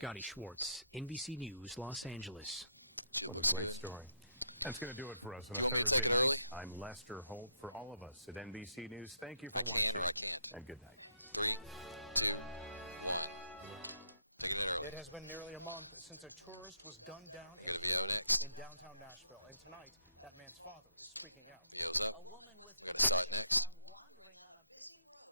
Gotti Schwartz, NBC News, Los Angeles. What a great story. That's going to do it for us on a Thursday night. I'm Lester Holt. For all of us at NBC News, thank you for watching, and good night. It has been nearly a month since a tourist was gunned down and killed in downtown Nashville. And tonight, that man's father is speaking out. A woman with dementia found wandering on a busy road.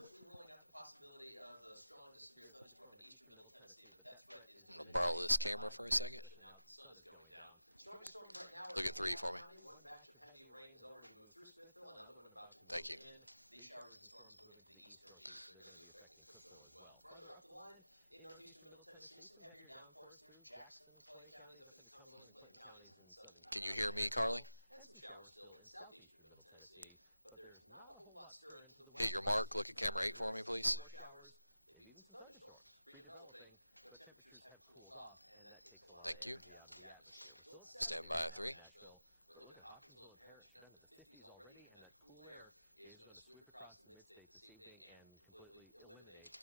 Completely ruling out the possibility of a strong to severe thunderstorm in eastern middle Tennessee, but that threat is diminishing by the day, especially now that the sun is going down. Strongest storms right now in DeKalb County. One batch of heavy rain has already moved through Smithville, another one about to move in. These showers and storms moving to the east-northeast, so they're going to be affecting Cookeville as well. Farther up the line in northeastern middle Tennessee, some heavier downpours through Jackson, Clay counties, up into Cumberland and Clinton counties in southern Kentucky as well, and some showers still in southeastern middle Tennessee, but there's not a whole lot stirring to the west of the city. You're going to see some more showers, maybe even some thunderstorms, free-developing, but temperatures have cooled off, and that takes a lot of energy out of the atmosphere. We're still at 70 right now in Nashville, but look at Hopkinsville and Parrish. You're down at the 50s already, and that cool air is going to sweep across the mid-state this evening and completely eliminate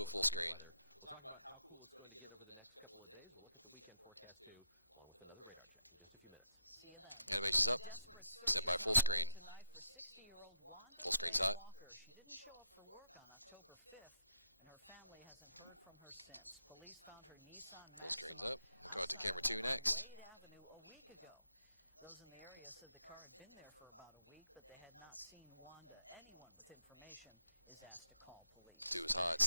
more severe weather. We'll talk about how cool it's going to get over the next couple of days. We'll look at the weekend forecast, too, along with another radar check in just a few minutes. See you then. A desperate search is underway tonight for 60-year-old Wanda Faye Walker. She didn't show up for work on October 5th, and her family hasn't heard from her since. Police found her Nissan Maxima outside a home on Wade Avenue a week ago. Those in the area said the car had been there for about a week, but they had not seen Wanda. Anyone with information is asked to call police.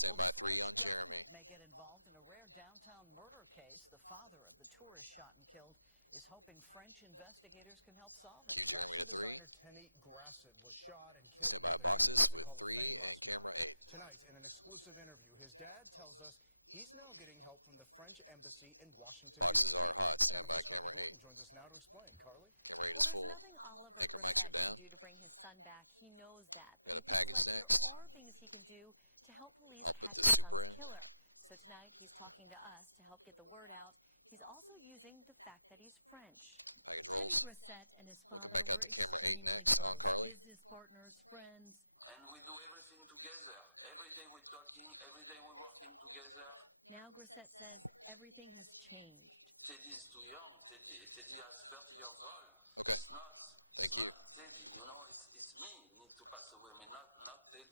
Well, the French government may get involved in a rare downtown murder case. The father of the tourist shot and killed is hoping French investigators can help solve it. Fashion designer Tenny Grasset was shot and killed near the Country Music Hall of Fame last month. Tonight, in an exclusive interview, his dad tells us he's now getting help from the French embassy in Washington, D.C. Jennifer's Carly Gordon joins us now to explain. Carly? Well, there's nothing Oliver Brissett can do to bring his son back. He knows that. But he feels like there are things he can do to help police catch his son's killer. So tonight, he's talking to us to help get the word out. He's also using the fact that he's French. Teddy Grasset and his father were extremely close. Business partners, friends. And we do everything together. Every day we're talking, every day we're working together. Now Grasset says everything has changed. Teddy is too young. Teddy is 30 years old. It's not Teddy. You know, it's me need to pass away, not Teddy.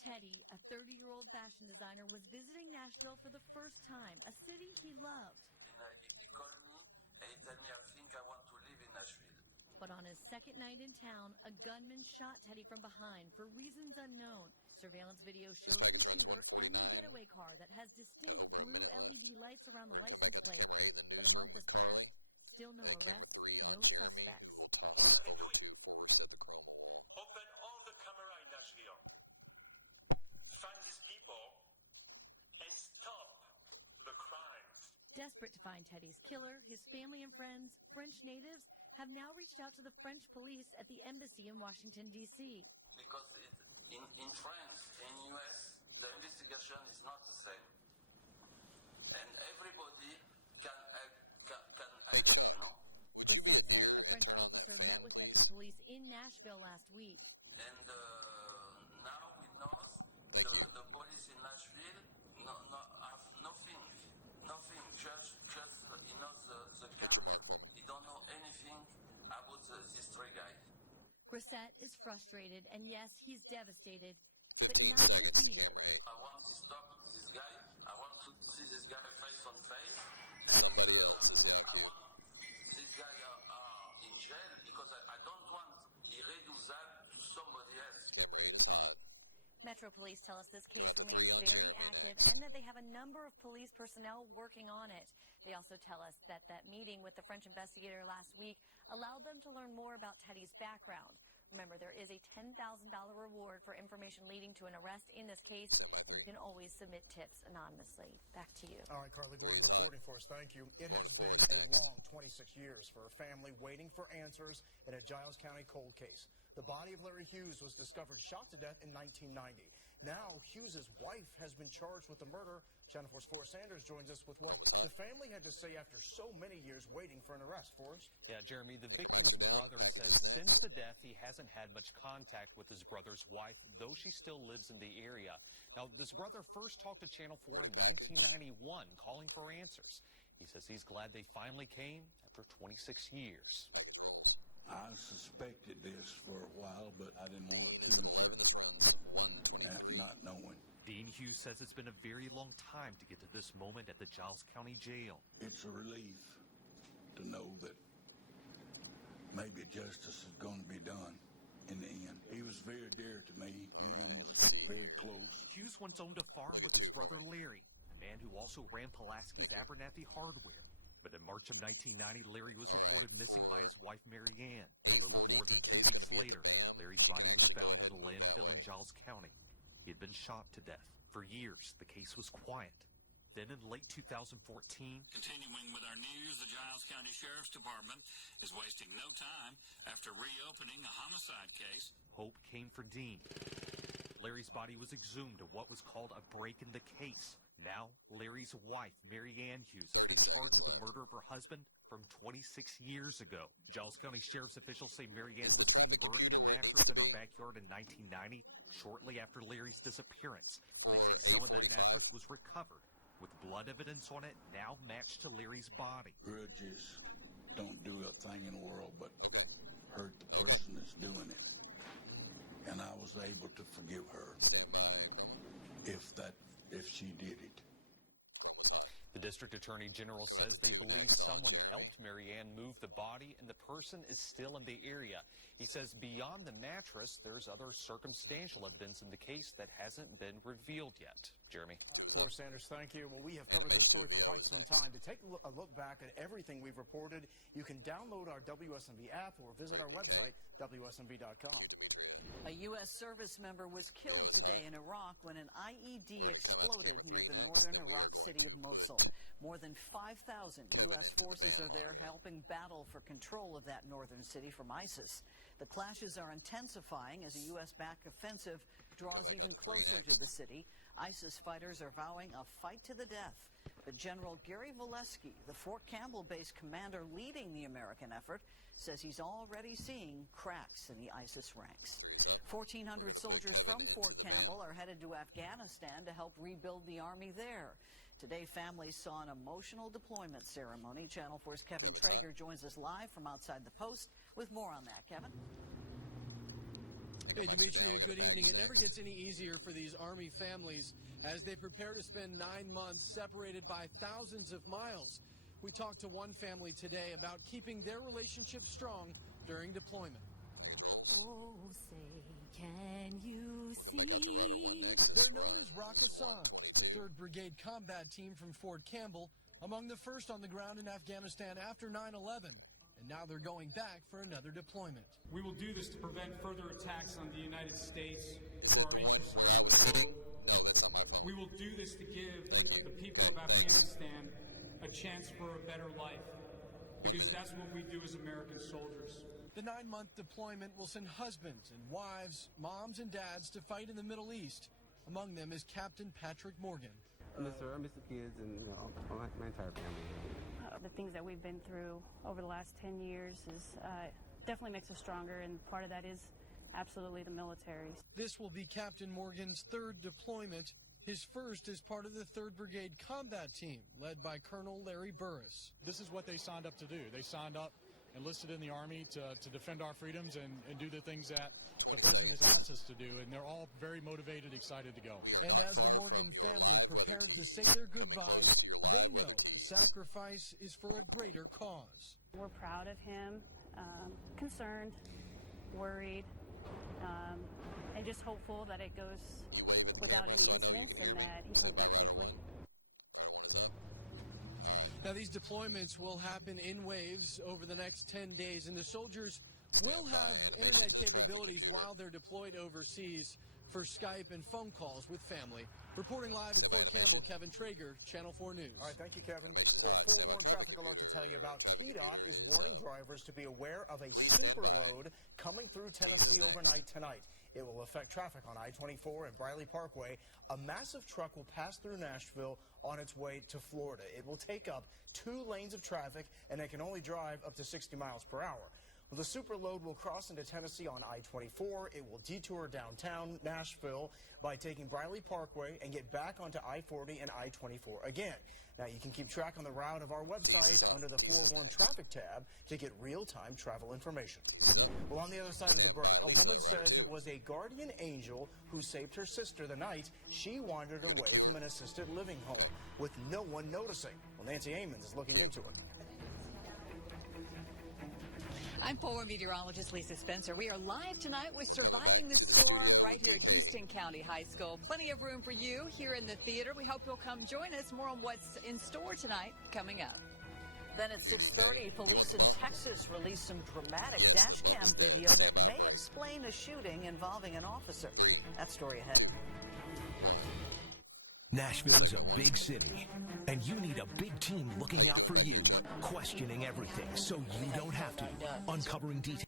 Teddy, a 30-year-old fashion designer, was visiting Nashville for the first time, a city he loved. And he called me and he told me, I think I want to live in Nashville. But on his second night in town, a gunman shot Teddy from behind for reasons unknown. Surveillance video shows the shooter and the getaway car that has distinct blue LED lights around the license plate. But a month has passed, still no arrests, no suspects. What are they doing? Open all the camera in Nashville. Find these people and stop the crimes. Desperate to find Teddy's killer, his family and friends, French natives, have now reached out to the French police at the embassy in Washington, D.C. Because in France, in U.S., the investigation is not the same. And everybody can act, you know. Grasset said a French officer met with Metro Police in Nashville last week. And now we know the police in Nashville have nothing. Just he knows the car. He don't know anything about this stray guy. Grasset is frustrated, and yes, he's devastated, but not defeated. I want to stop this guy. I want to see this guy face on face. And I want this guy in jail because I don't want he redo that to somebody else. Metro Police tell us this case remains very active and that they have a number of police personnel working on it. They also tell us that meeting with the French investigator last week allowed them to learn more about Teddy's background. Remember, there is a $10,000 reward for information leading to an arrest in this case, and you can always submit tips anonymously. Back to you. All right, Carly Gordon reporting for us. Thank you. It has been a long 26 years for a family waiting for answers in a Giles County cold case. The body of Larry Hughes was discovered shot to death in 1990. Now, Hughes' wife has been charged with the murder. Channel 4's Forrest Sanders joins us with what the family had to say after so many years waiting for an arrest. Forrest? Yeah, Jeremy, the victim's brother says since the death, he hasn't had much contact with his brother's wife, though she still lives in the area. Now, this brother first talked to Channel 4 in 1991, calling for answers. He says he's glad they finally came after 26 years. I suspected this for a while, but I didn't want to accuse her, not knowing. Dean Hughes says it's been a very long time to get to this moment at the Giles County Jail. It's a relief to know that maybe justice is going to be done in the end. He was very dear to me. Me and him was very close. Hughes once owned a farm with his brother Larry, a man who also ran Pulaski's Abernathy Hardware. But in March of 1990, Larry was reported missing by his wife, Mary Ann. A little more than 2 weeks later, Larry's body was found in a landfill in Giles County. He had been shot to death. For years, the case was quiet. Then in late 2014... Continuing with our news, the Giles County Sheriff's Department is wasting no time after reopening a homicide case. Hope came for Dean. Larry's body was exhumed in what was called a break in the case. Now, Larry's wife, Mary Ann Hughes, has been charged with the murder of her husband from 26 years ago. Giles County Sheriff's officials say Mary Ann was seen burning a mattress in her backyard in 1990, shortly after Larry's disappearance. They say some of that mattress was recovered, with blood evidence on it now matched to Larry's body. Grudges don't do a thing in the world but hurt the person that's doing it. And I was able to forgive her if she did it. The district attorney general says they believe someone helped Mary Ann move the body and the person is still in the area. He says beyond the mattress, there's other circumstantial evidence in the case that hasn't been revealed yet. Jeremy? Forrest Sanders, thank you. Well, we have covered the story for quite some time. To take a look back at everything we've reported, you can download our WSMV app or visit our website, WSMV.com. A U.S. service member was killed today in Iraq when an IED exploded near the northern Iraq city of Mosul. More than 5,000 U.S. forces are there helping battle for control of that northern city from ISIS. The clashes are intensifying as a U.S.-backed offensive draws even closer to the city. ISIS fighters are vowing a fight to the death. But General Gary Volesky, the Fort Campbell-based commander leading the American effort, says he's already seeing cracks in the ISIS ranks. 1,400 soldiers from Fort Campbell are headed to Afghanistan to help rebuild the army there. Today, families saw an emotional deployment ceremony. Channel 4's Kevin Traeger joins us live from outside the post with more on that. Kevin? Hey, Demetria, good evening. It never gets any easier for these Army families as they prepare to spend 9 months separated by thousands of miles. We talked to one family today about keeping their relationship strong during deployment. Oh, say, can you see? They're known as Rock Hassan, the 3rd Brigade combat team from Fort Campbell, among the first on the ground in Afghanistan after 9/11. And now they're going back for another deployment. We will do this to prevent further attacks on the United States or our interests around the globe. We will do this to give the people of Afghanistan a chance for a better life, because that's what we do as American soldiers. The 9-month deployment will send husbands and wives, moms and dads to fight in the Middle East. Among them is Captain Patrick Morgan. I miss the kids and my entire family. The things that we've been through over the last 10 years is definitely makes us stronger, and part of that is absolutely the military. This will be Captain Morgan's 3rd deployment. His first is part of the 3rd Brigade combat team, led by Colonel Larry Burris. This is what they signed up to do. They signed up, enlisted in the Army to defend our freedoms and do the things that the President has asked us to do, and they're all very motivated, excited to go. And as the Morgan family prepares to say their goodbyes, they know the sacrifice is for a greater cause. We're proud of him, concerned, worried, and just hopeful that it goes without any incidents and that he comes back safely. Now, these deployments will happen in waves over the next 10 days, and the soldiers will have internet capabilities while they're deployed overseas for Skype and phone calls with family. Reporting live at Fort Campbell, Kevin Traeger, Channel 4 News. All right, thank you, Kevin. Well, a forewarned traffic alert to tell you about. PDOT is warning drivers to be aware of a superload coming through Tennessee overnight tonight. It will affect traffic on I-24 and Briley Parkway. A massive truck will pass through Nashville on its way to Florida. It will take up 2 lanes of traffic, and it can only drive up to 60 miles per hour. Well, the superload will cross into Tennessee on I-24. It will detour downtown Nashville by taking Briley Parkway and get back onto I-40 and I-24 again. Now, you can keep track on the route of our website under the 411 traffic tab to get real-time travel information. Well, on the other side of the break, a woman says it was a guardian angel who saved her sister the night she wandered away from an assisted living home with no one noticing. Well, Nancy Amons is looking into it. I'm former meteorologist Lisa Spencer. We are live tonight with Surviving the Storm right here at Houston County High School. Plenty of room for you here in the theater. We hope you'll come join us. More on what's in store tonight coming up. Then at 6:30, police in Texas released some dramatic dash cam video that may explain a shooting involving an officer. That story ahead. Nashville is a big city, and you need a big team looking out for you, questioning everything so you don't have to, uncovering details.